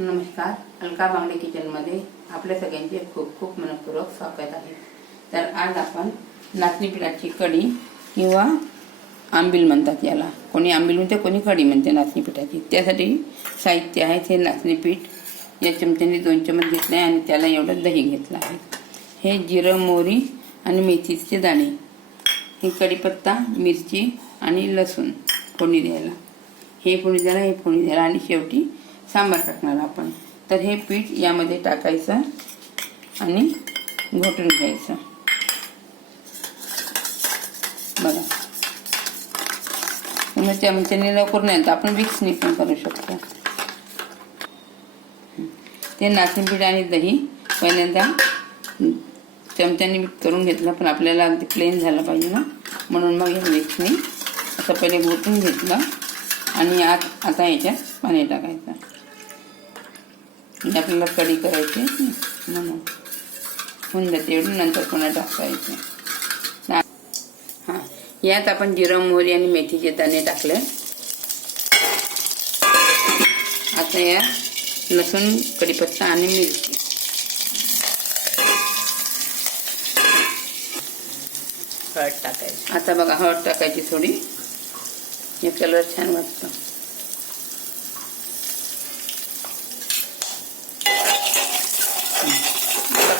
नमस्कार. अलका बांगडे किचनमध्ये आपल्या सगळ्यांचे खूप खूप मनपूर्वक स्वागत आहे. तर आज आपण नाचणी पिठाची कढी किंवा आंबील म्हणतात याला. कोणी आंबील म्हणते कोणी कढी म्हणते नाचणी पिठाची. त्यासाठी साहित्य आहे हे नाचणी पीठ. या चमच्याने दोन चमच घेतले आहे आणि त्याला एवढं दही घेतलं आहे. हे जिरं मोहरी आणि मेथीचे दाणे. हे कढीपत्ता मिरची आणि लसूण फोडणी द्यायला. हे फोडणी द्यायला हे फोडणी द्यायला आणि शेवटी सांबार टाकणार आपण. तर हे पीठ यामध्ये टाकायचं आणि घोटून घ्यायचं. बघा. मग चमच्याने लवकर नाही तर आपण विक्सनी पण करू शकतो. ते नाचणी पीठ आणि दही पहिल्यांदा चमच्याने करून घेतलं पण आपल्याला अगदी प्लेन झालं पाहिजे ना. म्हणून मग हे मिक्सनी असं पहिले घोटून घेतलं. आणि आत आता याच्यात पाणी टाकायचं. म्हणजे आपल्याला कढी करायची म्हणून. होऊन जाते एवढं नंतर पुन्हा टाकायचं. हां. यात आपण जिरं मोहरी आणि मेथीचे दाणे टाकले. आता या लसूण कढीपत्ता आणि मिरची. हळद टाकायची. आता बघा हळद टाकायची थोडी. हे कलर छान वाटतं.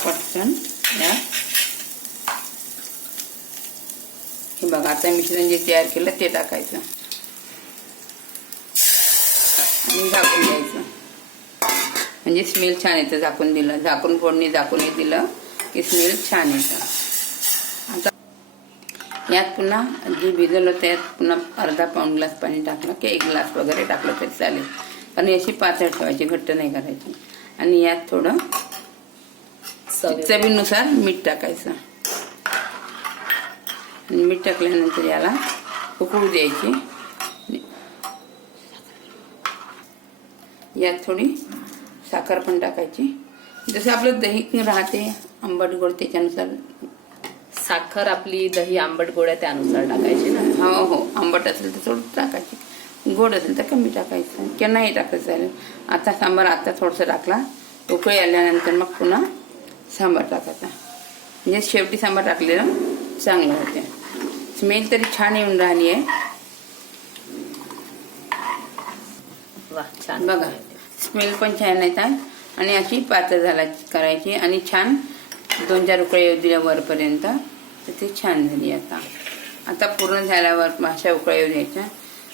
पटकन या. हे बघा आता मिश्रण जे तयार केलं ते टाकायचं. आणि झाकून द्यायचं म्हणजे स्मेल छान येतं झाकून दिलं. झाकून फोडणी झाकून दिलं की स्मेल छान येतं. यात पुन्हा जे भिजवलं होतं यात पुन्हा अर्धा पाऊण ग्लास पाणी टाकलं की एक ग्लास वगैरे टाकलं तरी चालेल. कारण याची पातळ ठेवायची घट्ट नाही करायची. आणि यात थोडं चवी चवीनुसार मीठ टाकायचं. आणि मीठ टाकल्यानंतर याला उकळू द्यायची. यात थोडी साखर पण टाकायची. जसं आपलं दही राहते आंबट गोड त्याच्यानुसार साखर आपली दही आंबट गोड आहे त्यानुसार टाकायची ना. हो हो. आंबट असेल तर थोडं टाकायची. गोड असेल तर कमी टाकायचं. किंवा नाही टाकायचं आता सांबार आता थोडंसं टाकला. उकळी आल्यानंतर मग पुन्हा सांबार टाकायचा. म्हणजे शेवटी सांबार टाकलेलं चांगलं होते. स्मेल तरी छान येऊन राहिली आहे. वा छान. बघा स्मेल पण छान येतात आणि अशी पातळ झाला करायची. आणि छान दोन चार उकळे येऊ दिल्या वरपर्यंत. तर ती छान झाली आता. आता पूर्ण झाल्यावर अशा उकळ्या येऊ द्यायच्या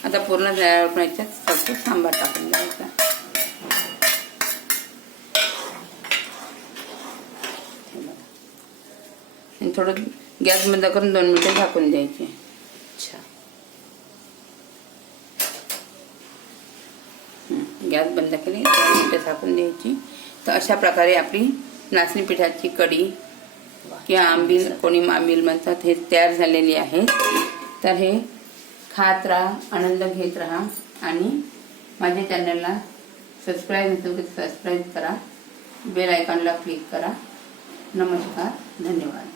आता पूर्ण झाल्यावर पण याच्यात फक्त सांबार टाकून द्यायचा. आणि थोडं गॅस बंद करून दोन मिनिटं झाकून द्यायचे. अच्छा. गॅस बंद केली दोन मिनिटं झाकून द्यायची. तर अशा प्रकारे आपली नाचणी पिठाची कढी. किंवा आंबील कोणी आंबील म्हणतात हे तयार झालेली आहे. तर हे खात राहा आनंद घेत राहा आणि माझ्या चॅनलला सबस्क्राईब नसेल की सबस्क्राईब करा. बेल आयकॉनला क्लिक करा. नमस्कार धन्यवाद.